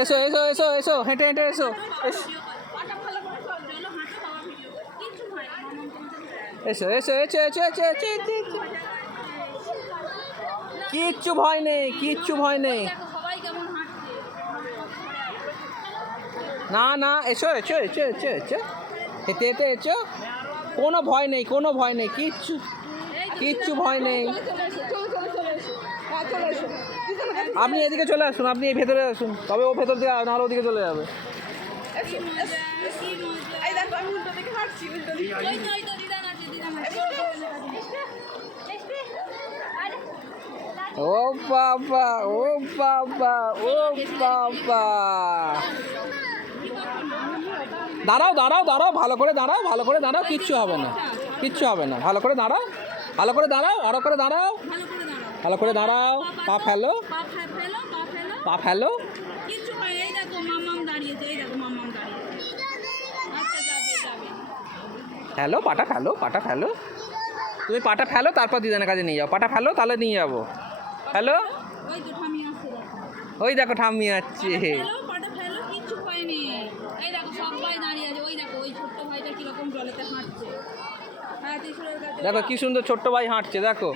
এসো এসো এসো এসো, হেঁটে হেঁটে এসো। এসো এসো এসো এসো এসো এসো এসো। কিচ্ছু ভয় নেই, কিচ্ছু ভয় নেই। না না, এসো এসো এসো এসো এসো, হেঁটে হেঁটে এসো। কোনো ভয় নেই, কোনো ভয় নেই, কিচ্ছু কিচ্ছু ভয় নেই। আপনি এদিকে চলে আসুন, আপনি এই ভেতরে আসুন, তবে ও ভেতর দিয়ে নাহলে ওদিকে চলে যাবে। ও বাবা, ও বাবা, ও বাবা। দাঁড়াও দাঁড়াও দাঁড়াও, ভালো করে দাঁড়াও, ভালো করে দাঁড়াও, কিচ্ছু হবে না, কিচ্ছু হবে না। ভালো করে দাঁড়াও, ভালো করে দাঁড়াও, আরো করে দাঁড়াও, ভালো করে দাঁড়াও। পা ফেলো, পা ফেলো। ফেলো, পাটা ফেলো, পাটা ফেলো। তুমি পাটা ফেলো, তারপর দিদানের কাছে নিয়ে যাও। পাটা ফেলো, তাহলে নিয়ে যাবো। হ্যালো, ওই দেখো ঠাম্মি আসছে। দেখো কি সুন্দর ছোট্ট ভাই হাঁটছে, দেখো।